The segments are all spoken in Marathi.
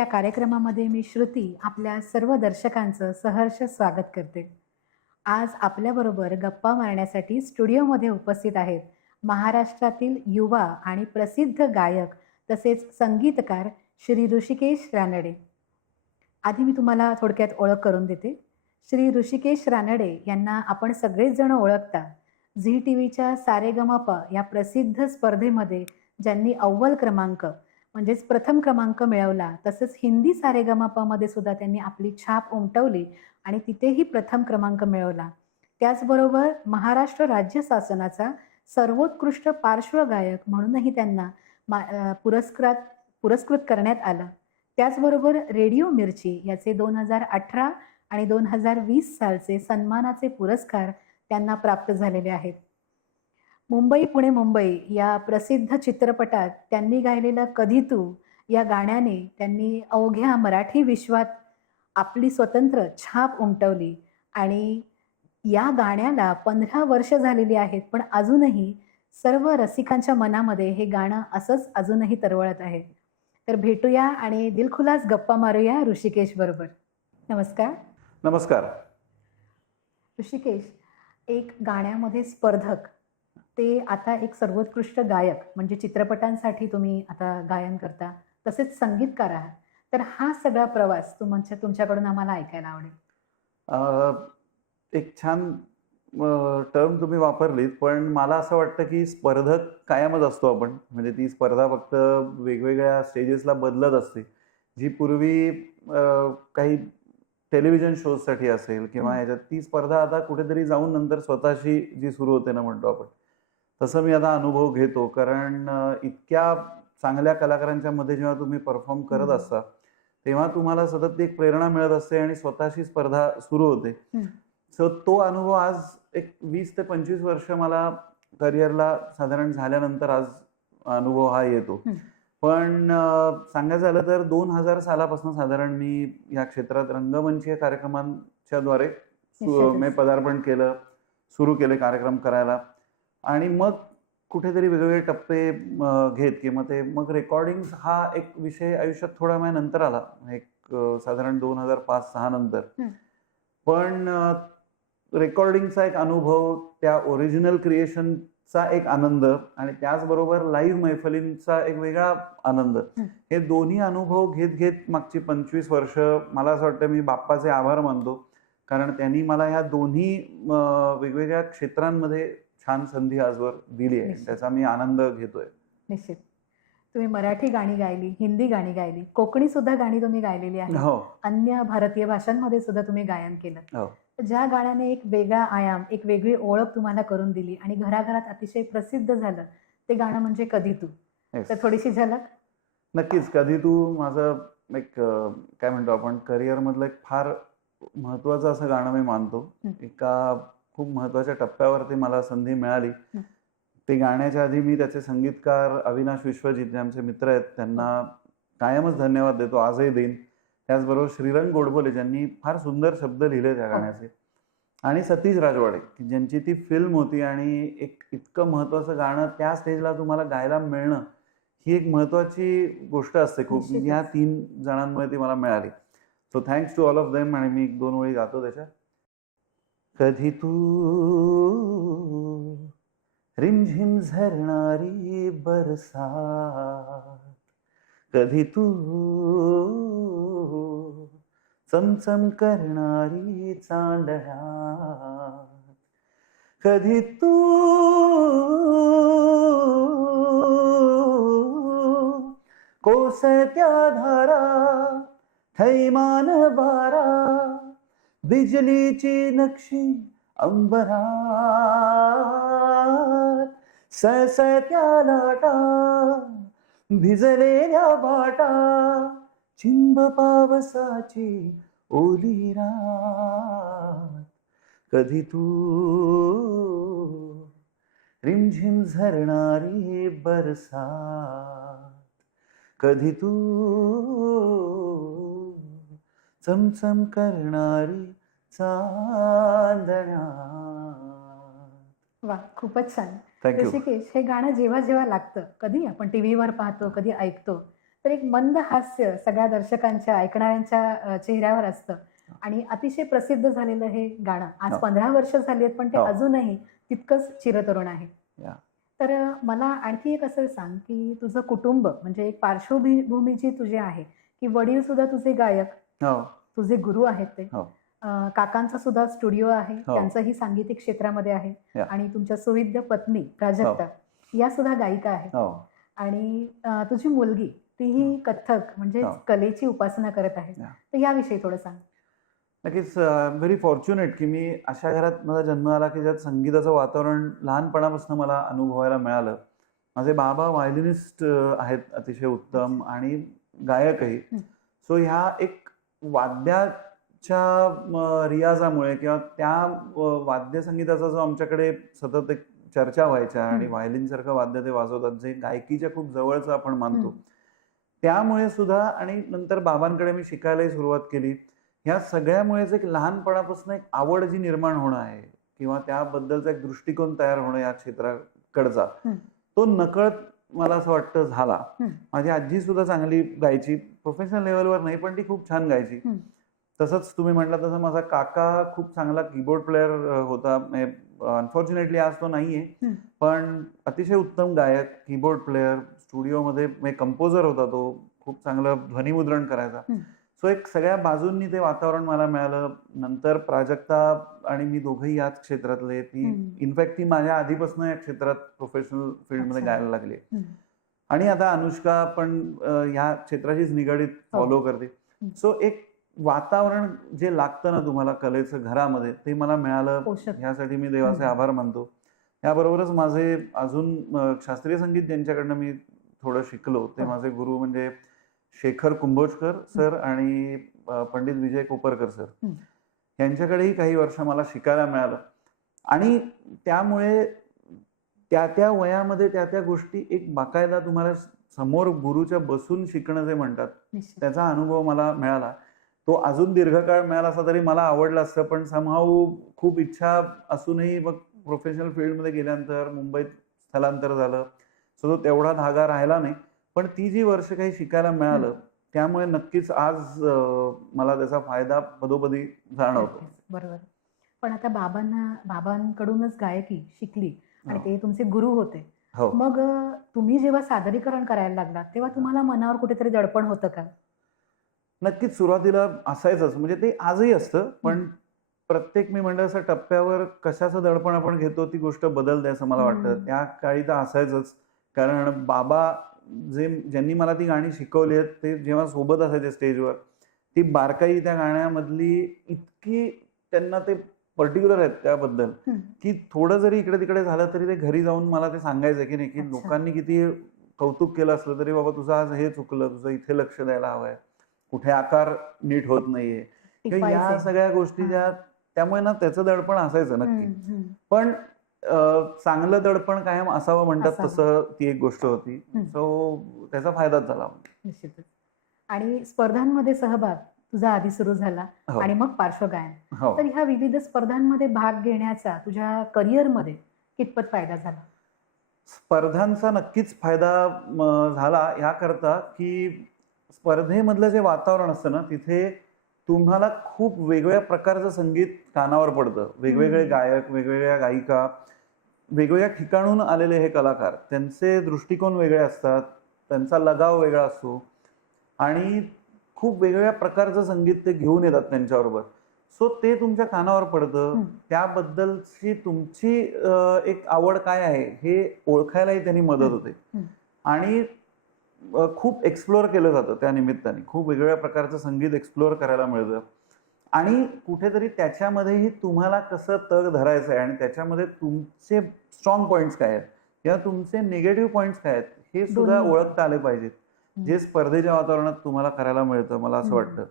या कार्यक्रमामध्ये मी श्रुती आपल्या सर्व दर्शकांचं सहर्ष स्वागत करते. आज आपल्याबरोबर गप्पा मारण्यासाठी स्टुडिओमध्ये उपस्थित आहेत महाराष्ट्रातील युवा आणि प्रसिद्ध गायक तसेच संगीतकार श्री ऋषिकेश रानडे. आधी मी तुम्हाला थोडक्यात ओळख करून देते. श्री ऋषिकेश रानडे यांना आपण सगळेच जण ओळखता. झी टीव्हीच्या सारेगमप या प्रसिद्ध स्पर्धेमध्ये ज्यांनी अव्वल क्रमांक म्हणजेच प्रथम क्रमांक मिळवला, तसंच हिंदी सारेगमपमध्ये सुद्धा त्यांनी आपली छाप उमटवली आणि तिथेही प्रथम क्रमांक मिळवला. त्याचबरोबर महाराष्ट्र राज्य शासनाचा सर्वोत्कृष्ट पार्श्वगायक म्हणूनही त्यांना पुरस्कृत करण्यात आलं. त्याचबरोबर रेडिओ मिर्ची याचे 2018 आणि 2020 सालचे सन्मानाचे पुरस्कार त्यांना प्राप्त झालेले आहेत. मुंबई पुणे मुंबई या प्रसिद्ध चित्रपटात त्यांनी गायलेलं कधी तू या गाण्याने त्यांनी अवघ्या मराठी विश्वात आपली स्वतंत्र छाप उमटवली आणि या गाण्याला 15 वर्ष झालेली आहेत, पण अजूनही सर्व रसिकांच्या मनामध्ये हे गाणं असंच अजूनही तरवळत आहे. तर भेटूया आणि दिलखुलास गप्पा मारूया ऋषिकेश बरोबर. नमस्कार. नमस्कार. ऋषिकेश, एक गाण्यामध्ये स्पर्धक ते आता एक सर्वोत्कृष्ट गायक म्हणजे चित्रपटांसाठी तुम्ही आता गायन करता, तसेच संगीतकार आहात. तर हा सगळा प्रवास तुमच्याकडून आम्हाला ऐकायला आवडेल. एक छान टर्म तुम्ही वापरलीत, पण मला असं वाटतं की स्पर्धक कायमच असतो आपण. म्हणजे ती स्पर्धा फक्त वेगवेगळ्या स्टेजेसला बदलत असते. जी पूर्वी काही टेलिव्हिजन शोजसाठी असेल किंवा ह्याच्यात, ती स्पर्धा आता कुठेतरी जाऊन नंतर स्वतःशी जी सुरू होते ना म्हणतो आपण, तसं मी आता अनुभव घेतो. कारण इतक्या चांगल्या कलाकारांच्या मध्ये जेव्हा तुम्ही परफॉर्म करत असता तेव्हा तुम्हाला सतत एक प्रेरणा मिळत असते आणि स्वतःशी स्पर्धा सुरू होते. सो तो अनुभव आज एक 20 ते 25 वर्ष मला करिअरला साधारण झाल्यानंतर आज अनुभव हा येतो. पण सांगायचं झालं तर 2000 सालापासून साधारण मी या क्षेत्रात रंगमंचीय कार्यक्रमांच्या द्वारे मी पदार्पण केलं, सुरू केले कार्यक्रम करायला. आणि मग कुठेतरी वेगवेगळे टप्पे घेत किंवा ते मग रेकॉर्डिंग हा एक विषय आयुष्यात थोड्या वेळानंतर आला, एक साधारण 2005-06 नंतर. पण रेकॉर्डिंगचा एक अनुभव, त्या ओरिजिनल क्रिएशनचा एक आनंद आणि त्याचबरोबर लाईव्ह मैफलींचा एक वेगळा आनंद, हे दोन्ही अनुभव घेत घेत मागची 25 वर्ष मला असं वाटतं मी बाप्पाचे आभार मानतो. कारण त्यांनी मला ह्या दोन्ही वेगवेगळ्या क्षेत्रांमध्ये छान संधी आजवर दिली आहे. त्याचा मी आनंद घेतोय. निश्चित. तुम्ही मराठी गाणी गायली, हिंदी गाणी गायली, कोकणी सुद्धा गाणी तुम्ही गायलेली आहेत. अन्य भारतीय भाषांमध्ये सुद्धा तुम्ही गायन केलं. ज्या गाण्याने एक वेगळा आयाम, एक वेगळी ओळख तुम्हाला करून दिली आणि घराघरात अतिशय प्रसिद्ध झालं, ते गाणं म्हणजे कधी तू. तर थोडीशी झलक. नक्कीच. कधी तू माझं एक काय म्हणतो आपण करिअर मधलं एक फार महत्वाचं असं गाणं मी मानतो. एका खूप महत्वाच्या टप्प्यावरती मला संधी मिळाली. ते गाण्याच्या आधी मी त्याचे संगीतकार अविनाश विश्वजित जे आमचे मित्र आहेत त्यांना कायमच धन्यवाद देतो, आजही देईन. त्याचबरोबर श्रीरंग गोडबोले ज्यांनी फार सुंदर शब्द लिहिले त्या गाण्याचे, आणि सतीश राजवाडे ज्यांची ती फिल्म होती. आणि एक इतकं महत्वाचं गाणं त्या स्टेजला तुम्हाला गायला मिळणं ही एक महत्वाची गोष्ट असते खूप. ह्या 3 जणांमुळे ती मला मिळाली. So thanks to all of them. आणि मी 1-2 ओळी गातो त्याच्यात. कधी तू रिमझिम झरणारी बरसात, कधी तू चमचम करणारी चांदण्यात, कधी तू कोसत्या धारा, थैमान बारा, बिजलीची नक्षी अंबरात, ससत्या लाटा, भिजलेल्या बाटा, चिंब पावसाची ओली रात, कधी तू रिमझिम झरणारी बरसात, कधी तू चमचम करणारी चांदण्यात. वा, खूपच छान. थँक्यू. ऋषिकेश, हे गाणं जेव्हा जेव्हा लागतं, कधी आपण टीव्हीवर पाहतो, कधी ऐकतो, तर एक मंद हास्य सगळ्या दर्शकांच्या, ऐकणाऱ्यांच्या चेहऱ्यावर असतं आणि अतिशय प्रसिद्ध झालेलं हे गाणं. आज हो. 15 वर्ष झाली आहेत, पण ते हो. अजूनही तितकंच चिरतरुण आहे. या. तर मला आणखी एक असं सांग, की तुझं कुटुंब म्हणजे एक पार्श्वभूमी जी तुझी आहे, की वडील सुद्धा तुझे गायक, हो. तुझे गुरु आहेत ते. हो. काकांचा सुद्धा स्टुडिओ आहे, हो. त्यांचंही सांगीतिक क्षेत्रामध्ये आहे या. आणि तुमच्या सुविद्य पत्नी प्राजक्ता या सुद्धा गायिका आहेत हो. आणि तुझी मुलगी तीही कथ्थक म्हणजे हो. कलेची उपासना करत आहे. या. तर याविषयी थोडं सांग. नक्कीच व्हेरी फॉर्च्युनेट की मी अशा घरात माझा जन्म आला की ज्यात संगीताचं वातावरण लहानपणापासून मला अनुभवायला मिळालं. माझे बाबा व्हायोलिनिस्ट आहेत अतिशय उत्तम आणि गायकही. सो ह्या एक वाद्याच्या रियाजामुळे किंवा त्या वाद्यसंगीताचा जो आमच्याकडे सतत एक चर्चा व्हायच्या आणि व्हायोलिनसारखं वाद्य ते वाजवतात जे गायकीच्या खूप जवळचं आपण मानतो. त्यामुळे सुद्धा आणि नंतर बाबांकडे मी शिकायलाही सुरुवात केली. ह्या सगळ्यामुळेच एक लहानपणापासून एक आवड जी निर्माण होणं आहे किंवा त्याबद्दलचा एक दृष्टिकोन तयार होणं या क्षेत्राकडचा तो नकळत मला असं वाटतं झाला. माझी आजी सुद्धा चांगली गायची, प्रोफेशनल लेवलवर नाही पण ती खूप छान गायची. तसंच तुम्ही म्हटलं तसं माझा काका खूप चांगला कीबोर्ड प्लेअर होता. अनफॉर्च्युनेटली आज तो नाहीये, पण अतिशय उत्तम गायक, कीबोर्ड प्लेअर, स्टुडिओमध्ये कंपोजर होता तो, खूप चांगलं ध्वनिमुद्रण करायचा. सो एक सगळ्या बाजूंनी ते वातावरण मला मिळालं. नंतर प्राजक्ता आणि मी दोघंही याच क्षेत्रातले. ती इनफॅक्ट ती माझ्या आधीपासून या क्षेत्रात प्रोफेशनल फील्डमध्ये गायला लागली आणि आता अनुष्का पण ह्या क्षेत्राशीच निगडीत फॉलो करते. सो एक वातावरण जे लागतं ना तुम्हाला कलेचं घरामध्ये ते मला मिळालं. ह्यासाठी मी देवाचे आभार मानतो. याबरोबरच माझे अजून शास्त्रीय संगीत ज्यांच्याकडनं मी थोडं शिकलो ते माझे गुरु म्हणजे शेखर कुंभोजकर सर आणि पंडित विजय कोपरकर सर. यांच्याकडेही काही वर्ष मला शिकायला मिळालं आणि त्यामुळे त्या त्या वयामध्ये त्या त्या गोष्टी एक बाकायदा तुम्हाला समोर गुरुच्या बसून शिकणं जे म्हणतात त्याचा अनुभव मला मिळाला. तो अजून दीर्घकाळ मिळाला असता तरी मला आवडलं असतं, पण समहाऊ खूप इच्छा असूनही मग प्रोफेशनल फील्डमध्ये गेल्यानंतर मुंबईत स्थलांतर झालं. सो तो तेवढा धागा राहिला नाही. पण ती जी वर्ष काही शिकायला मिळालं त्यामुळे नक्कीच आज मला त्याचा फायदा पदोपदी जाणवतो. बरोबर. पण आता बाबांकडूनच गायकी शिकली आणि ते तुमचे गुरु होते. मग तुम्ही जेव्हा सादरीकरण करायला लागलात तेव्हा तुम्हाला मनावर कुठेतरी दडपण होतं का? नक्कीच सुरुवातीला असायचंच, म्हणजे ते आजही असतं, पण प्रत्येक मी म्हणलं असं टप्प्यावर कशाचं दडपण आपण घेतो ती गोष्ट बदलते असं मला वाटतं. त्या काळी तर असायचंच, कारण बाबा ज्यांनी मला ती गाणी शिकवली आहेत ते जेव्हा सोबत असायचे स्टेजवर ती बारकाई त्या गाण्यामधली इतकी त्यांना ते पर्टिक्युलर आहेत त्याबद्दल की थोडं जरी इकडे तिकडे झालं तरी ते घरी जाऊन मला ते सांगायचं की नाही की लोकांनी किती कौतुक केलं असलं तरी बाबा तुझं आज हे चुकलं, तुझं इथे लक्ष द्यायला हवंय, कुठे आकार नीट होत नाहीये, या सगळ्या गोष्टी ज्या त्यामुळे ना त्याचं दडपण असायचं नक्की. पण चांगलं दडपण कायम असावं म्हणतात तसं ती एक गोष्ट होती. सो त्याचा फायदाच झाला निश्चितच. आणि स्पर्धांमध्ये सहभाग तुझा आधी सुरू झाला आणि मग पार्श्वगायन. तर ह्या विविध स्पर्धांमध्ये भाग घेण्याचा तुझ्या करिअरमध्ये कितपत फायदा झाला? स्पर्धांचा नक्कीच फायदा झाला याकरता की स्पर्धेमधलं जे वातावरण असतं ना तिथे तुम्हाला खूप वेगवेगळ्या प्रकारचं संगीत कानावर पडतं. वेगवेगळे गायक, वेगवेगळ्या गायिका, वेगवेगळ्या ठिकाणून आलेले हे कलाकार, त्यांचे दृष्टिकोन वेगळे असतात, त्यांचा लगाव वेगळा असतो आणि खूप वेगवेगळ्या प्रकारचं संगीत ते घेऊन येतात त्यांच्याबरोबर. सो ते तुमच्या कानावर पडतं. त्याबद्दलची तुमची एक आवड काय आहे हे ओळखायलाही त्यांनी मदत होते आणि खूप एक्सप्लोअर केलं जातं त्या निमित्ताने. खूप वेगवेगळ्या प्रकारचं संगीत एक्सप्लोअर करायला मिळतं आणि कुठेतरी त्याच्यामध्येही तुम्हाला कसं तग धरायचं आहे आणि त्याच्यामध्ये तुमचे स्ट्रॉंग पॉइंट्स काय आहेत किंवा तुमचे निगेटिव्ह पॉइंट्स काय आहेत हे सुद्धा ओळखता आले पाहिजेत, जे स्पर्धेच्या वातावरणात तुम्हाला करायला मिळतं. मला असं वाटतं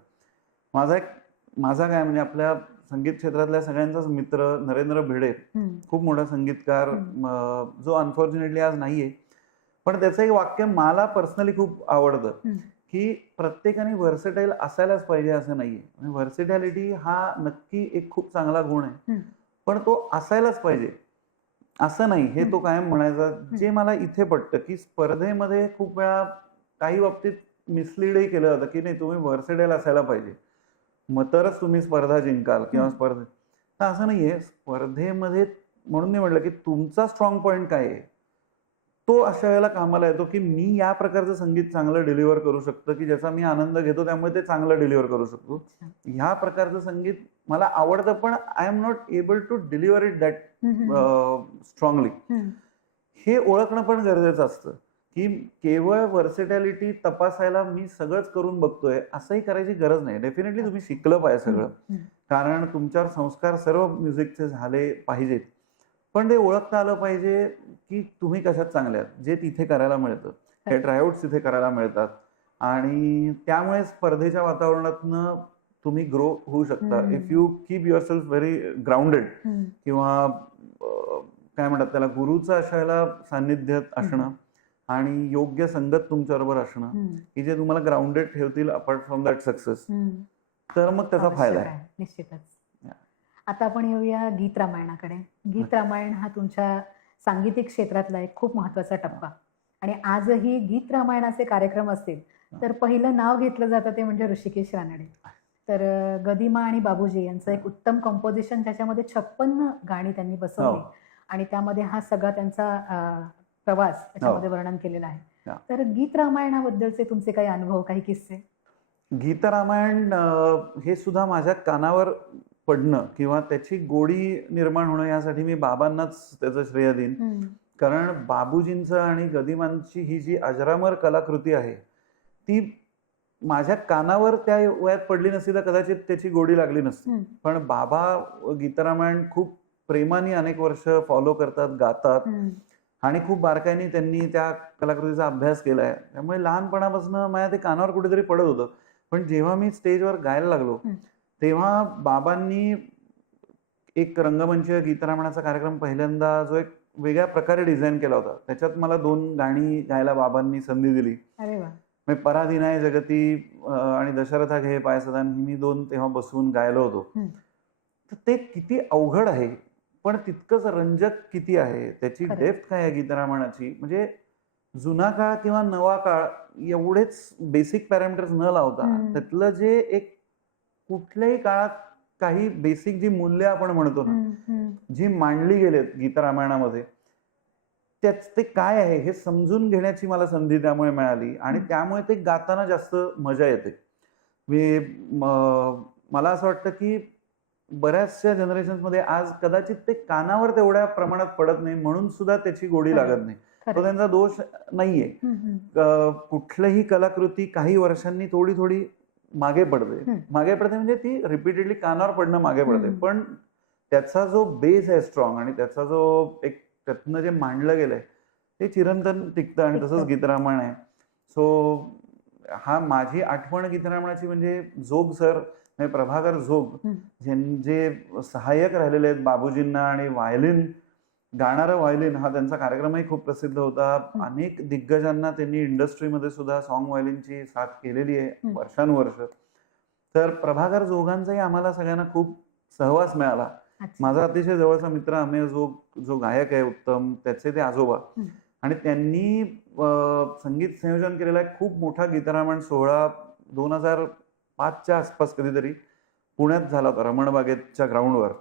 माझा काय म्हणजे आपल्या संगीत क्षेत्रातल्या सगळ्यांचाच मित्र नरेंद्र भिडे, खूप मोठा संगीतकार जो अनफॉर्च्युनेटली आज नाहीये, पण त्याचं एक वाक्य मला पर्सनली खूप आवडतं की प्रत्येकाने व्हर्सेटाईल असायलाच पाहिजे असं नाहीये. व्हर्सेटॅलिटी हा नक्की एक खूप चांगला गुण आहे, पण तो असायलाच पाहिजे असं नाही, हे तो कायम म्हणायचा. जे मला इथे पटतं की स्पर्धेमध्ये खूप वेळा काही बाबतीत मिसलीडही केलं जातं की नाही तुम्ही व्हर्सेटाईल असायला पाहिजे, मग तरच तुम्ही स्पर्धा जिंकाल किंवा स्पर्धेत. तर असं नाहीये स्पर्धेमध्ये. म्हणून मी म्हटलं की तुमचा स्ट्रॉंग पॉईंट काय आहे, तो अशा वेळेला कामाला येतो की मी या प्रकारचं संगीत चांगलं डिलिव्हर करू शकतो की ज्याचा मी आनंद घेतो, त्यामुळे ते चांगलं डिलिव्हर करू शकतो. ह्या प्रकारचं संगीत मला आवडतं, पण I am not able to deliver it that strongly. हे ओळखणं पण गरजेचं असतं की केवळ व्हर्सेटॅलिटी तपासायला मी सगळंच करून बघतोय असंही करायची गरज नाही. डेफिनेटली तुम्ही शिकलं पाहिजे सगळं, कारण तुमच्यावर संस्कार सर्व म्युझिकचे झाले पाहिजेत, पण ते ओळखता आलं पाहिजे की तुम्ही कशात चांगले आहात. जे तिथे करायला मिळतं, हे ट्रायआउट्स तिथे करायला मिळतात, आणि त्यामुळे स्पर्धेच्या वातावरणातनं तुम्ही ग्रो होऊ शकता. If you keep your self very grounded, किंवा काय म्हणतात त्याला, गुरुचं अशायला सान्निध्यात असणं आणि योग्य संगत तुमच्याबरोबर असणं की जे तुम्हाला ग्राउंडेड ठेवतील अपार्ट फ्रॉम दॅट सक्सेस, तर मग त्याचा फायदा आहे. निश्चितच. आता आपण येऊया गीत रामायणाकडे. गीत रामायण हा तुमच्या सांगीतिक क्षेत्रातला एक खूप महत्वाचा टप्पा, आणि आजही गीत रामायणाचे कार्यक्रम असतील तर पहिलं नाव घेतलं जातं ते म्हणजे ऋषिकेश रानडे. तर गदिमा आणि बाबूजी यांचं एक उत्तम कंपोजिशन, त्याच्यामध्ये 56 गाणी त्यांनी बसवली, आणि त्यामध्ये हा सगळा त्यांचा प्रवास त्याच्यामध्ये वर्णन केलेला आहे. तर गीत रामायणाबद्दलचे तुमचे काही अनुभव, काही किस्से? गीत रामायण हे सुद्धा माझ्या कानावर पडणं किंवा त्याची गोडी निर्माण होणं यासाठी मी बाबांनाच त्याचं श्रेय देईन. कारण बाबूजींचं आणि गदिमांची ही जी अजरामर कलाकृती आहे ती माझ्या कानावर त्या वयात पडली नसती तर कदाचित त्याची गोडी लागली नसती. पण बाबा गीतरामायण खूप प्रेमाने अनेक वर्ष फॉलो करतात, गातात, आणि खूप बारकाईने त्यांनी त्या कलाकृतीचा अभ्यास केलाय. त्यामुळे लहानपणापासून माझ्या ते कानावर कुठेतरी पडत होतं. पण जेव्हा मी स्टेजवर गायला लागलो तेव्हा बाबांनी एक रंगमंच गीतरामायणाचा कार्यक्रम पहिल्यांदा जो एक वेगळ्या प्रकारे डिझाईन केला होता, त्याच्यात मला 2 गाणी गायला बाबांनी संधी दिली. पराधीनाय जगती आणि दशरथा घे पाय सदा, ही मी 2 तेव्हा बसून गायलो होतो. तर ते किती अवघड आहे पण तितकंच रंजक किती आहे, त्याची डेप्थ काय आहे गीतरामायणाची. म्हणजे जुना काळ किंवा नवा काळ एवढेच बेसिक पॅरामीटर्स न लावता त्यातलं जे एक कुठल्याही काळात काही बेसिक जी मूल्य आपण म्हणतो ना, जी मांडली गेलेत गीतरामायणामध्ये, ते काय आहे हे समजून घेण्याची मला संधी त्यामुळे मिळाली, आणि त्यामुळे ते गाताना जास्त मजा येते. मला असं वाटतं की बऱ्याचशा जनरेशन्समध्ये आज कदाचित ते कानावर तेवढ्या प्रमाणात पडत नाही, म्हणून सुद्धा त्याची गोडी लागत नाही. तो त्यांचा दोष नाहीये. कुठलीही कलाकृती काही वर्षांनी थोडी थोडी मागे पडते म्हणजे ती रिपीटेडली कानावर पडणं मागे पडते, पण त्याचा जो बेस आहे स्ट्रॉंग, आणि त्याचा जो एक त्यातनं जे मांडलं गेलंय ते चिरंतन टिकतं, आणि तसंच गीतरामायण आहे. सो हा माझी आठवण गीतरामायणाची म्हणजे जोग सर, प्रभाकर जोग, जे सहाय्यक राहिलेले आहेत बाबूजींना, आणि व्हायोलिन, गाणारं व्हायोलिन हा त्यांचा कार्यक्रमही खूप प्रसिद्ध होता. अनेक दिग्गजांना त्यांनी इंडस्ट्रीमध्ये सुद्धा सॉन्ग व्हायोलिनची साथ केलेली आहे वर्षानुवर्ष. तर प्रभाकर जोगांचाही आम्हाला सगळ्यांना खूप सहवास मिळाला. माझा अतिशय जवळचा मित्र अमेय जोग, जो गायक आहे उत्तम, त्याचे ते आजोबा, आणि त्यांनी संगीत संयोजन केलेला एक खूप मोठा गीतरामायण सोहळा 2005च्या आसपास कधीतरी पुण्यात झाला होता, रमणबागेच्या ग्राउंडवर.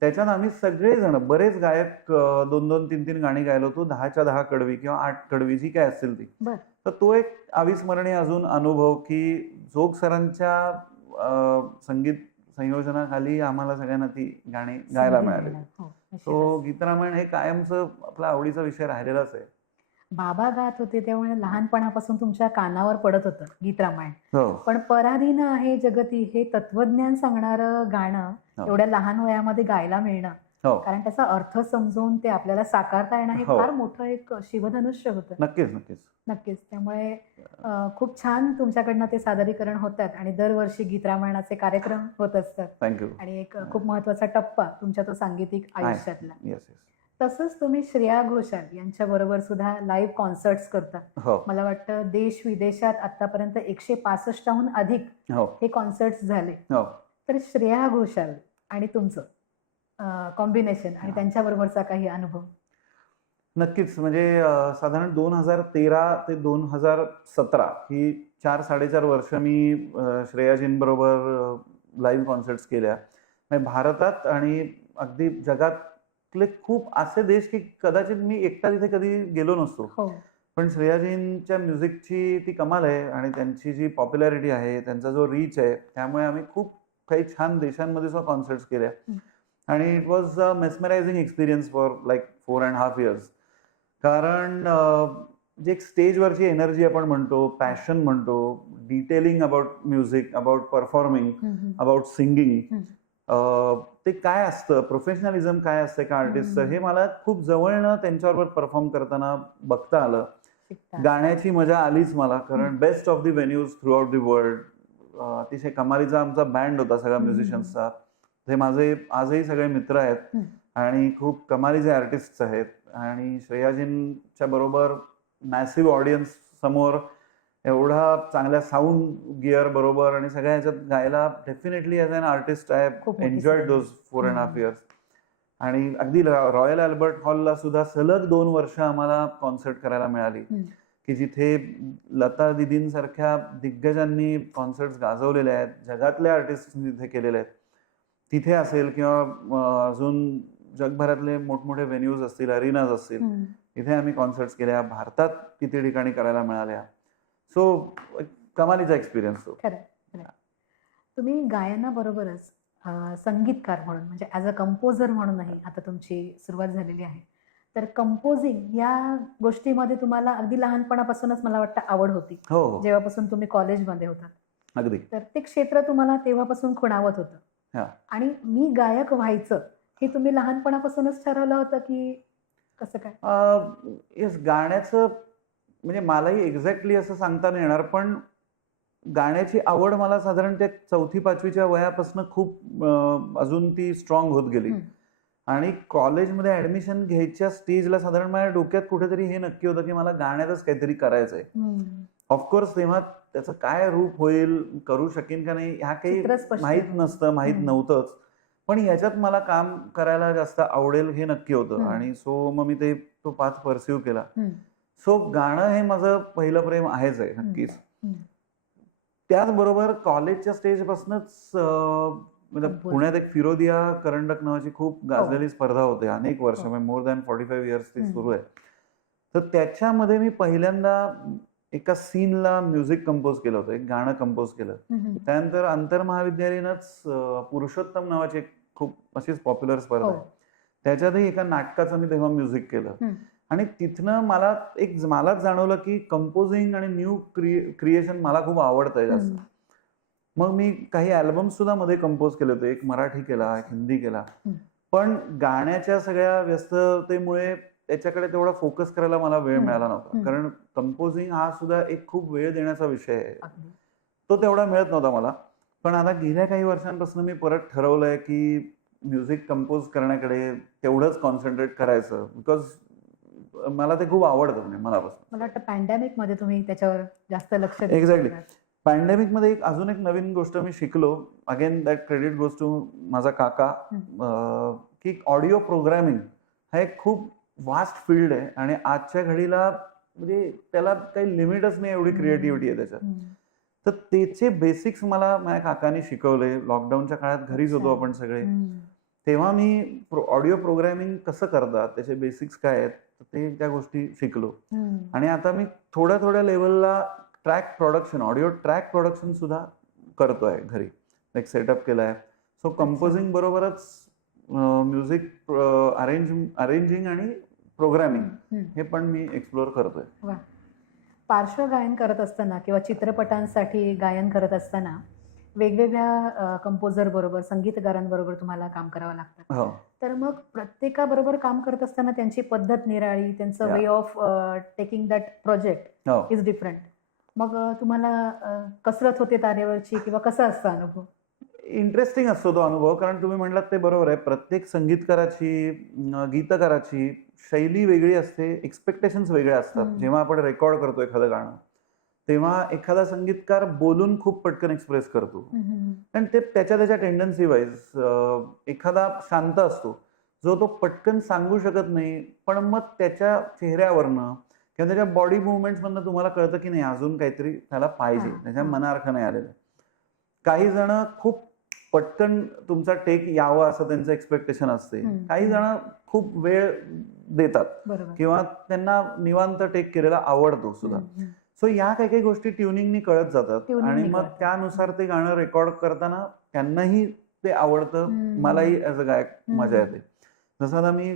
त्याच्यात आम्ही सगळेजण, बरेच गायक 2-2, 3-3 गाणी गायलो होतो, 10च्या 10 कडवी किंवा 8 कडवी जी काय असतील ती. तर तो एक अविस्मरणीय अजून अनुभव की जोग सरांच्या संगीत संयोजनाखाली आम्हाला सगळ्यांना ती गाणी गायला मिळाली. तो गीतरामायण हे कायमचं आपला आवडीचा विषय राहिलेलाच आहे. बाबा गात होते त्यामुळे लहानपणापासून तुमच्या कानावर पडत होतं गीतरामायण. पण पराधीन आहे जगती हे तत्वज्ञान सांगणारं गाणं एवढ्या लहान वयामध्ये गायला मिळणं, कारण त्याचा अर्थ समजून ते आपल्याला साकारता येणं हे फार मोठं एक शिवधनुष्य होतं. नक्कीच. त्यामुळे खूप छान तुमच्याकडनं ते सादरीकरण होतात, आणि दरवर्षी गीतरामायणाचे कार्यक्रम होत असतात, आणि एक खूप महत्वाचा टप्पा तुमच्या तो सांगीतिक आयुष्यातला. तसंच तुम्ही श्रेया घोषाल यांच्या बरोबर सुद्धा लाईव्ह कॉन्सर्ट्स करता. मला वाटतं देश विदेशात आतापर्यंत 165हून अधिक हे कॉन्सर्ट्स झाले. तर श्रेया घोषाल आणि तुमचं कॉम्बिनेशन आणि त्यांच्याबरोबरचा काही अनुभव? नक्कीच. म्हणजे साधारण 2013 ते 2017 ही 4-4.5 वर्ष मी श्रेयाजींबरोबर लाईव्ह कॉन्सर्ट्स केल्या. म्हणजे भारतात आणि अगदी जगातले खूप असे देश की कदाचित मी एकटा तिथे कधी गेलो नसतो. हो. पण श्रेयाजींच्या म्युझिकची ती कमाल आहे आणि त्यांची जी पॉप्युलॅरिटी आहे, त्यांचा जो रीच आहे, त्यामुळे आम्ही खूप काही छान देशांमध्ये सुद्धा कॉन्सर्ट्स केल्या. हं. आणि it was a mesmerising experience for like 4.5 years. कारण जे एक स्टेजवरची एनर्जी आपण म्हणतो, पॅशन म्हणतो, detailing about music, about performing, हं, हं. अबाउट सिंगिंग, हं. ते काय असतं, प्रोफेशनलिझम काय असतं एका आर्टिस्टचं, हे मला खूप जवळनं त्यांच्याबरोबर परफॉर्म करताना बघता आलं. शिकता. गाण्याची मजा आलीच मला, कारण best of the venues throughout the world. अतिशय कमालीचा आमचा बँड होता सगळ्या म्युझिशियन्सचा. ते माझे आजही सगळे मित्र आहेत आणि खूप कमालीचे आर्टिस्ट आहेत. आणि श्रेयाजींच्या बरोबर मॅसिव्ह ऑडियन्स समोर एवढा चांगल्या साऊंड गिअर बरोबर आणि सगळ्या ह्याच्यात गायला definitely as an artist I खूप मोठी एन्जॉयड संधी. Those 4.5 years. आणि अगदी रॉयल अल्बर्ट हॉलला सुद्धा सलग 2 वर्ष आम्हाला कॉन्सर्ट करायला मिळाली, की जिथे लता दीदींसारख्या दिग्गजांनी कॉन्सर्ट्स गाजवलेले आहेत, जगातल्या आर्टिस्टनी तिथे केलेले आहेत. तिथे असेल किंवा अजून जगभरातले मोठमोठे व्हेन्यूज असतील, अरिनाज असतील, तिथे आम्ही कॉन्सर्ट्स केल्या. भारतात किती ठिकाणी करायला मिळाल्या. सो कमालीचा एक्सपिरियन्स तो. खरं, खरं. तुम्ही गायनाबरोबरच संगीतकार म्हणून म्हणजे ॲज अ कंपोजर म्हणूनही आता तुमची सुरुवात झालेली आहे. तर कंपोजिंग या गोष्टीमध्ये तुम्हाला अगदी लहानपणापासूनच मला वाटतं आवड होती. हो, हो. जेव्हापासून तुम्ही कॉलेजमध्ये होतात. अगदी. तर ते क्षेत्र तुम्हाला तेव्हापासून खुणावत होतं. हां. आणि मी गायक व्हायचं हे तुम्ही लहानपणापासूनच ठरवलं होतं की कसं काय? येस, गाण्याचं म्हणजे मलाही एक्झॅक्टली असं सांगता नाही येणार, पण गाण्याची आवड मला साधारण त्या 4थी-5वीच्या वयापासून खूप अजून ती स्ट्रॉंग होत गेली. आणि कॉलेजमध्ये ऍडमिशन घ्यायच्या स्टेजला साधारण माझ्या डोक्यात कुठेतरी हे नक्की होतं की मला गाण्यातच काहीतरी करायचंय. ऑफकोर्स तेव्हा त्याचं काय रूप होईल, करू शकेन का नाही, ह्या काही चित्र स्पष्ट माहीत नव्हतं. नसतं, माहीत नव्हतंच. पण याच्यात मला काम करायला जास्त आवडेल हे नक्की होतं. आणि सो मग मी तो पाथ परस्यू केला. सो गाणं हे माझं पहिलं प्रेम आहेच आहे नक्कीच. त्याचबरोबर कॉलेजच्या स्टेजपासूनच म्हणजे पुण्यात एक फिरोदिया करंडक नावाची खूप गाजलेली स्पर्धा होते अनेक वर्ष, म्हणजे मोर दॅन 45 इयर्स ती सुरू आहे. तर त्याच्यामध्ये मी पहिल्यांदा एका सीनला म्युझिक कंपोज केलं होतं, एक गाणं कंपोज केलं. त्यानंतर आंतरमहाविद्यालयीनच पुरुषोत्तम नावाची एक खूप अशीच पॉप्युलर स्पर्धा आहे, त्याच्यातही एका नाटकाचं मी तेव्हा म्युझिक केलं. आणि तिथनं मलाच जाणवलं की कंपोजिंग आणि न्यू क्रिएशन मला खूप आवडतंय जास्त. मग मी काही अल्बम्स सुद्धा मध्ये कंपोज केले होते, एक मराठी केला, एक हिंदी केला. पण गाण्याच्या सगळ्या व्यस्ततेमुळे त्याच्याकडे तेवढा फोकस करायला मला वेळ मिळाला नव्हता, कारण कंपोजिंग हा सुद्धा एक खूप वेळ देण्याचा विषय आहे, तो तेवढा मिळत नव्हता मला. पण आता गेल्या काही वर्षांपासून मी परत ठरवलंय की म्युझिक कंपोज करण्याकडे तेवढंच कॉन्सन्ट्रेट करायचं, बिकॉज मला ते खूप आवडतं. म्हणजे मनापासून मला वाटतं पॅन्डेमिक मध्ये तुम्ही त्याच्यावर जास्त लक्ष दिलं. एक्झॅक्टली. पॅन्डेमिक मध्ये अजून एक नवीन गोष्ट मी शिकलो, again that credit goes to माझा काका, की ऑडिओ प्रोग्रामिंग हा एक खूप वास्ट फील्ड आहे आणि आजच्या घडीला म्हणजे त्याला काही लिमिटच नाही, एवढी क्रिएटिव्हिटी आहे त्याच्यात. तर त्याचे बेसिक्स मला माझ्या काकाने शिकवले. लॉकडाऊनच्या काळात घरीच होतो आपण सगळे, तेव्हा मी ऑडिओ प्रोग्रामिंग कसं करतात, त्याचे बेसिक्स काय आहेत, त्या गोष्टी शिकलो. आणि आता मी थोड्या थोड्या लेवलला ऑडिओ ट्रॅक प्रोडक्शन सुद्धा करतोय घरी, एक सेटअप केलाय. सो कंपोजिंग बरोबरच म्युझिक अरेंजिंग आणि प्रोग्रामिंग हे पण मी एक्सप्लोर करतोय. पार्श्वगायन करत असताना किंवा चित्रपटांसाठी गायन करत असताना वेगवेगळ्या कंपोजर बरोबर, संगीतकारांबरोबर तुम्हाला काम करावं लागतं. तर मग प्रत्येकाबरोबर काम करत असताना त्यांची पद्धत निराळी, त्यांचं way of taking that project is different. मग तुम्हाला कसरत होते तारेवरची किंवा कसा असतो अनुभव? इंटरेस्टिंग असतो तो अनुभव, कारण तुम्ही म्हणलात ते बरोबर आहे. प्रत्येक संगीतकाराची, गीतकाराची शैली वेगळी असते, एक्सपेक्टेशन्स वेगळ्या असतात. जेव्हा आपण रेकॉर्ड करतो एखादं गाणं, तेव्हा एखादा संगीतकार बोलून खूप पटकन एक्सप्रेस करतो आणि ते त्याच्या टेंडन्सी वाईज. एखादा शांत असतो जो तो पटकन सांगू शकत नाही, पण मग त्याच्या चेहऱ्यावरनं किंवा त्याच्या बॉडी मुवमेंट्स मधनं तुम्हाला कळतं की नाही अजून काहीतरी त्याला पाहिजे, हां, त्याच्या हां. मनार्थ नाही आलेलं. काही जण खूप पटकन तुमचा टेक यावं असं त्यांचं एक्सपेक्टेशन असते. काही जण खूप वेळ देतात बरोबर. किंवा त्यांना निवांत टेक केलेला आवडतो सुद्धा. सो या काही काही गोष्टी ट्युनिंगनी कळत जातात Tuning आणि नी मग कळतात. त्यानुसार ते गाणं रेकॉर्ड करताना त्यांनाही ते आवडतं, मलाही ॲज अ गायक मजा येते. जसं आता मी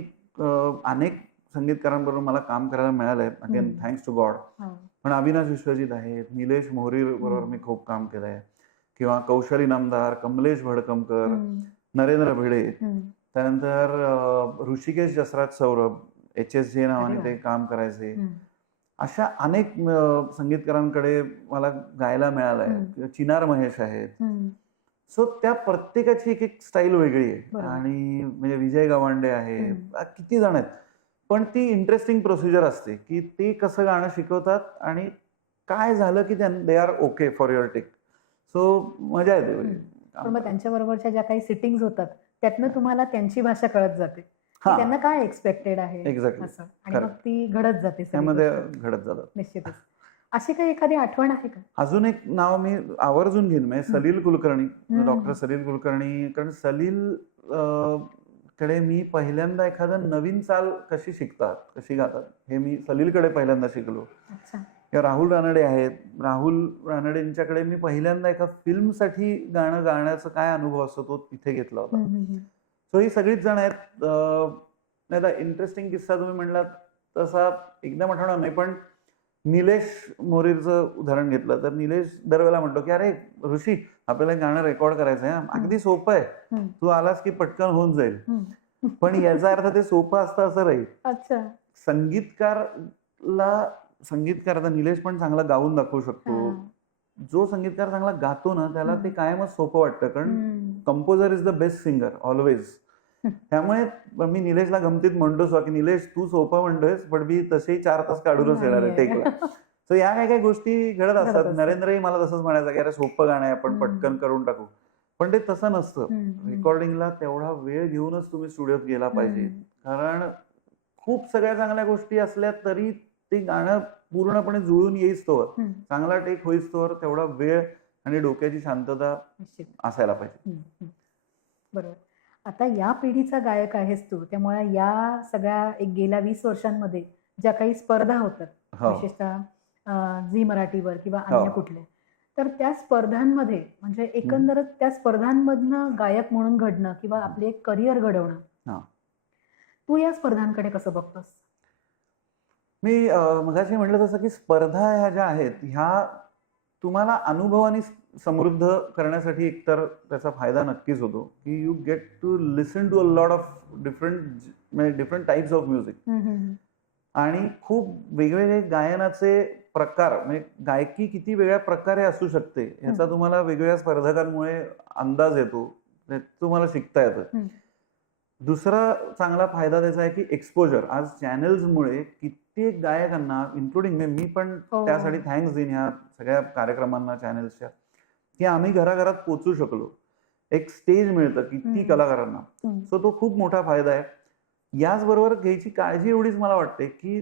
अनेक संगीतकारांबरोबर मला काम करायला मिळालंय, अगेन थँक्स टू गॉड. हो. पण अविनाश विश्वजित आहेत, निलेश मोहरी बरोबर मी खूप काम केलंय, किंवा कौशल इनामदार, कमलेश भडकमकर, नरेंद्र भिडे, त्यानंतर ऋषिकेश जसराज सौरभ, HSJ नावाने अरे ते वा. काम करायचे. अशा अनेक संगीतकारांकडे मला गायला मिळालंय. चिनार महेश आहेत. सो त्या प्रत्येकाची एक एक स्टाईल वेगळी आहे. बरोबर. आणि म्हणजे विजय गवांडे आहे, किती जण आहेत. पण ती इंटरेस्टिंग प्रोसिजर असते की ते कसं गाणं शिकवतात आणि काय झालं की they are okay for your take. So मजा येते म्हणजे पण काम मग करायला. त्यांच्याबरोबरच्या ज्या काही सिटिंग्स होतात त्यातनं तुम्हाला त्यांची भाषा कळत जाते की हां. त्यांना काय एक्सपेक्टेड आहे Exactly. असं, आणि मग Correct. ती घडत जाते सगळी त्यामध्ये गोष्ट. घडत जातात. निश्चितच. अशी काही एखादी आठवण आहे का? अजून एक नाव मी आवर्जून घेईन, म्हणजे सलील कुलकर्णी, डॉक्टर सलील कुलकर्णी. कारण सलील कडे मी पहिल्यांदा एखादं नवीन चाल कशी शिकतात, कशी गातात हे मी सलीलकडे पहिल्यांदा शिकलो. अच्छा. किंवा राहुल रानडे आहेत. राहुल रानडेंच्याकडे मी पहिल्यांदा एका फिल्मसाठी गाणं गाण्याचा काय अनुभव असतो तो तिथे घेतला होता. सो ही सगळीच जण आहेत. नाही तर इंटरेस्टिंग किस्सा तुम्ही म्हणलात तसा एकदम आठवणार नाही, पण निलेश मोरीचं उदाहरण घेतलं तर निलेश दरवेळेला म्हणतो की अरे ऋषी, आपल्याला एक गाणं रेकॉर्ड करायचं आहे, अगदी सोपं आहे, तू आलास की पटकन होऊन जाईल. पण याचा अर्थ ते सोपं असतं असं राहील. अच्छा. संगीतकार आता निलेश पण चांगला गाऊन दाखवू शकतो. जो संगीतकार चांगला गातो ना त्याला ते कायमच सोपं वाटतं, कारण composer is the best singer always. त्यामुळे मी निलेशला गमतीत म्हणतो की निलेश तू सोपं म्हणतोयस, पण मी तसेही 4 तास काढूनच येणार आहे टेकला. सो या काही काही गोष्टी घडत असतात. नरेंद्रही मला तसंच म्हणायचा की अरे सोपं गाणं आहे, आपण पटकन करून टाकू. पण ते तसं नसतं. रेकॉर्डिंगला तेवढा वेळ घेऊनच तुम्ही स्टुडिओत गेला पाहिजे, कारण खूप सगळ्या चांगल्या गोष्टी असल्या तरी ते गाणं पूर्णपणे जुळून येईस्तोवर, चांगला टेक होईस्तोवर तेवढा वेळ आणि डोक्याची शांतता असायला पाहिजे. बरोबर. आता या पिढीचा गायक आहेस तू, त्यामुळे या सगळ्या एक गेल्या 20 वर्षांमध्ये ज्या काही स्पर्धा होतात, विशेषतः झी मराठीवर किंवा अन्य कुठले, तर त्या स्पर्धांमध्ये म्हणजे एकंदरच त्या स्पर्धांमधनं गायक म्हणून घडणं किंवा आपले एक करिअर घडवणं, तू या स्पर्धांकडे कसं बघतोस? मी मगाशी म्हटलं तसं की स्पर्धा ह्या ज्या आहेत ह्या तुम्हाला अनुभवाने समृद्ध करण्यासाठी एकतर त्याचा फायदा नक्कीच होतो की you get to listen to a lot of different types of music, आणि खूप वेगवेगळे गायनाचे प्रकार, म्हणजे गायकी किती वेगळ्या प्रकारे असू शकते याचा तुम्हाला वेगवेगळ्या स्पर्धकांमुळे अंदाज येतो, तुम्हाला शिकता येतं. दुसरा चांगला फायदा त्याचा आहे की एक्सपोजर. आज चॅनल्समुळे कित्येक गायकांना, इन्क्लुडिंग मी पण त्यासाठी थँक्स देईन ह्या सगळ्या कार्यक्रमांना, चॅनल्सच्या, की आम्ही घराघरात पोचू शकलो. एक स्टेज मिळतं किती कलाकारांना. सो तो खूप मोठा फायदा आहे. याचबरोबर घ्यायची काळजी एवढीच मला वाटते की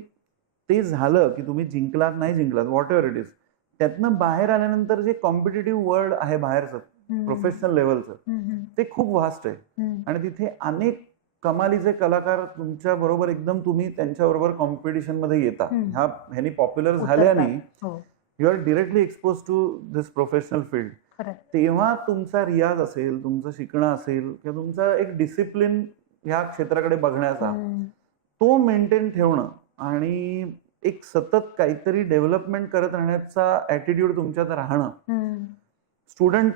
ते झालं की तुम्ही जिंकलात नाही जिंकलात, व्हॉट एव्हर इट इज, त्यातनं बाहेर आल्यानंतर जे कॉम्पिटेटिव्ह वर्ल्ड आहे बाहेरचं, प्रोफेशनल लेवलचं, ते खूप व्हास्ट आहे. आणि तिथे अनेक कमालीचे कलाकार तुमच्या बरोबर एकदम तुम्ही त्यांच्याबरोबर कॉम्पिटिशन मध्ये येता. ह्यानी पॉप्युलर झाल्याने you are directly expose to this professional field. तेव्हा तुमचा रियाज असेल, तुमचं शिकणं असेल, किंवा तुमचा एक डिसिप्लिन ह्या क्षेत्राकडे बघण्याचा तो मेंटेन ठेवणं आणि एक सतत काहीतरी डेव्हलपमेंट करत राहण्याचा ऍटिट्यूड तुमच्यात राहणं, स्टुडंट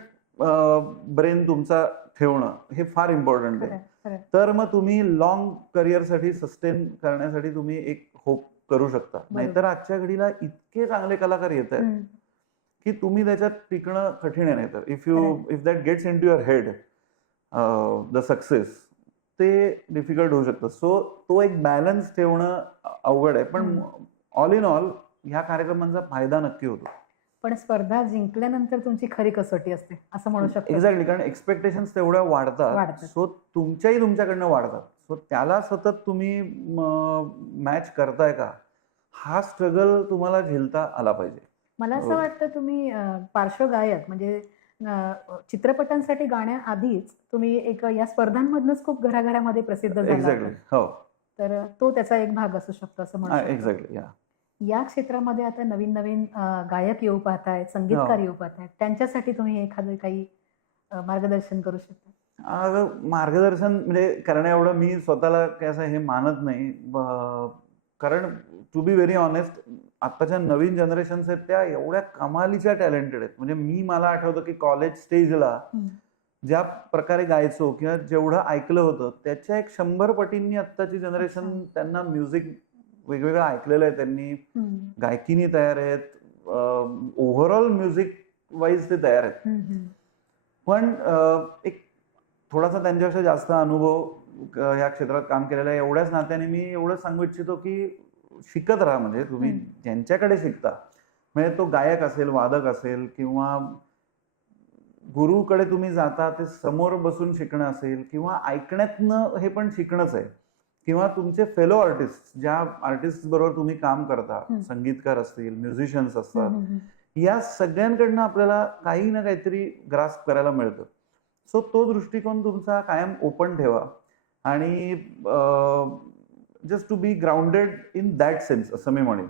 ब्रेन तुमचा ठेवणं, हे फार इम्पॉर्टंट आहे. तर मग तुम्ही लॉंग करिअरसाठी सस्टेन करण्यासाठी तुम्ही एक होप करू शकता. नाहीतर आजच्या घडीला इतके चांगले कलाकार येत आहेत की तुम्ही त्याच्यात टिकणं कठीण आहे. नाहीतर if that gets in to your head the success, ते डिफिकल्ट होऊ शकतं. सो तो एक बॅलन्स ठेवणं अवघड आहे. पण ऑल इन ऑल ह्या कार्यक्रमांचा फायदा नक्की होतो. पण स्पर्धा जिंकल्यानंतर तुमची खरी कसोटी असते असं म्हणू शकतो. एक्झॅक्टली, कारण एक्सपेक्टेशन्स तेवढ्या वाढतात. सो तुमच्याकडनं वाढतात. सो त्याला सतत तुम्ही मॅच करताय का, हा स्ट्रगल तुम्हाला झेलता आला पाहिजे. मला असं बरोबर. वाटतं तुम्ही पार्श्वगायक म्हणजे चित्रपटांसाठी गाण्याआधीच तुम्ही एक या स्पर्धांमधूनच खूप घराघरामध्ये प्रसिद्ध झाला होता. एक्झॅक्टली. हो. तर तो त्याचा एक भाग असू शकतो असं म्हणू शकतो. एक्झॅक्टली. या. या क्षेत्रामध्ये आता नवीन नवीन गायक येऊ पाहतायत, संगीतकार येऊ पाहतायत. त्यांच्यासाठी तुम्ही एखादं काही मार्गदर्शन करू शकता? मार्गदर्शन म्हणजे करणं एवढं मी स्वतःला काय असं हे मानत नाही. कारण टू बी व्हेरी ऑनेस्ट, आत्ताच्या नवीन जनरेशन्स आहेत त्या एवढ्या कमालीच्या टॅलेंटेड आहेत. म्हणजे मला आठवतं की कॉलेज स्टेजला ज्या प्रकारे गायचो किंवा जेवढं ऐकलं होतं त्याच्या एक 100 पटींनी आत्ताची जनरेशन, त्यांना म्युझिक वेगवेगळं ऐकलेलं आहे त्यांनी, गायकीनी तयार आहेत, ओव्हरऑल म्युझिक वाईज ते तयार आहेत. पण एक थोडासा त्यांच्यापेक्षा जास्त अनुभव या क्षेत्रात काम केलेला आहे. एवढ्याच नात्याने मी एवढं सांगू इच्छितो की शिकत राहा. म्हणजे तुम्ही ज्यांच्याकडे शिकता, म्हणजे तो गायक असेल, वादक असेल किंवा गुरुकडे तुम्ही जाता, ते समोर बसून शिकणं असेल किंवा ऐकण्यातनं हे पण शिकणंच आहे, किंवा तुमचे फेलो आर्टिस्ट, ज्या आर्टिस्ट बरोबर तुम्ही काम करता, संगीतकार असतील, म्युझिशियन्स असतात, या सगळ्यांकडनं आपल्याला काही ना काहीतरी ग्रास्प करायला मिळतं. सो तो दृष्टिकोन तुमचा कायम ओपन ठेवा आणि just to be grounded in that sense, असं मी म्हणेन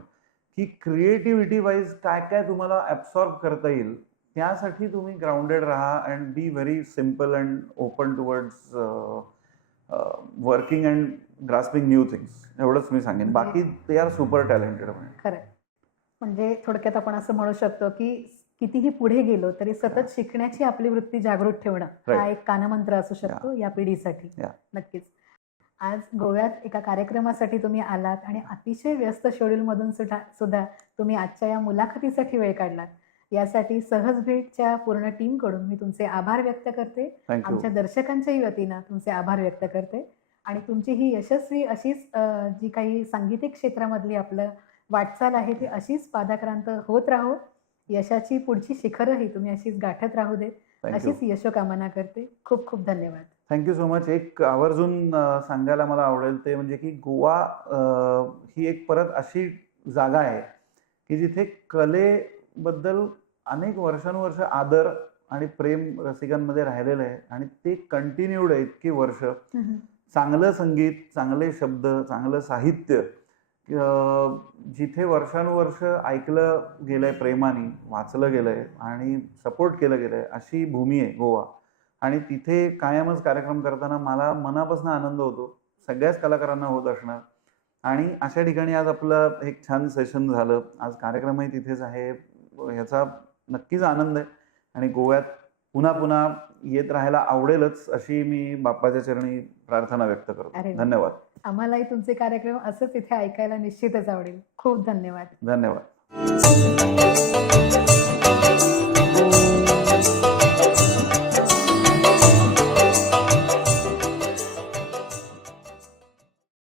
की क्रिएटिव्हिटी वाईज काय काय तुम्हाला ऍब्सॉर्ब करता येईल त्यासाठी तुम्ही ग्राउंडेड राहा and be very simple and open towards working and grasping new things. एवढंच मी सांगेन. बाकी ते आर सुपर टॅलेंटेड. खरं. म्हणजे थोडक्यात आपण असं म्हणू शकतो की कितीही पुढे गेलो तरी सतत शिकण्याची आपली वृत्ती जागृत ठेवणं हा एक कानमंत्र असू शकतो या पिढीसाठी. नक्कीच. आज गोव्यात एका कार्यक्रमासाठी तुम्ही आलात आणि अतिशय व्यस्त शेड्यूलमधून सुद्धा तुम्ही आजच्या या मुलाखतीसाठी वेळ काढलात. यासाठी सहज भेटच्या पूर्ण टीमकडून मी तुमचे आभार व्यक्त करते. आमच्या दर्शकांच्याही वतीनं तुमचे आभार व्यक्त करते. आणि तुमची ही यशस्वी अशीच जी काही सांगीतिक क्षेत्रामधली आपलं वाटचाल आहे ती अशीच पादाक्रांत होत राहो. यशाची पुढची शिखरही तुम्ही अशीच गाठत राहू देत, अशीच यशोकामना करते. खूप खूप धन्यवाद. Thank you so much. एक आवर्जून सांगायला मला आवडेल ते म्हणजे की गोवा ही एक परत अशी जागा आहे की जिथे कलेबद्दल अनेक वर्षानुवर्ष आदर आणि प्रेम रसिकांमध्ये राहिलेलं आहे आणि ते कंटिन्यूड आहे इतकी वर्ष. चांगलं संगीत, चांगले शब्द, चांगलं साहित्य जिथे वर्षानुवर्ष ऐकलं गेलंय, प्रेमाने वाचलं गेलंय आणि सपोर्ट केलं गेलंय, अशी भूमी आहे गोवा. आणि तिथे कायमच कार्यक्रम करताना मला मनापासून आनंद होतो. सगळ्याच कलाकारांना होत असणार. आणि अशा ठिकाणी आज आपलं एक छान सेशन झालं. आज कार्यक्रमही तिथेच आहे. ह्याचा नक्कीच आनंद आहे आणि गोव्यात पुन्हा पुन्हा येत राहायला आवडेलच अशी मी बाप्पाच्या चरणी प्रार्थना व्यक्त करतो. धन्यवाद. आम्हालाही तुमचे कार्यक्रम असंच इथे ऐकायला निश्चितच आवडेल. खूप धन्यवाद. धन्यवाद.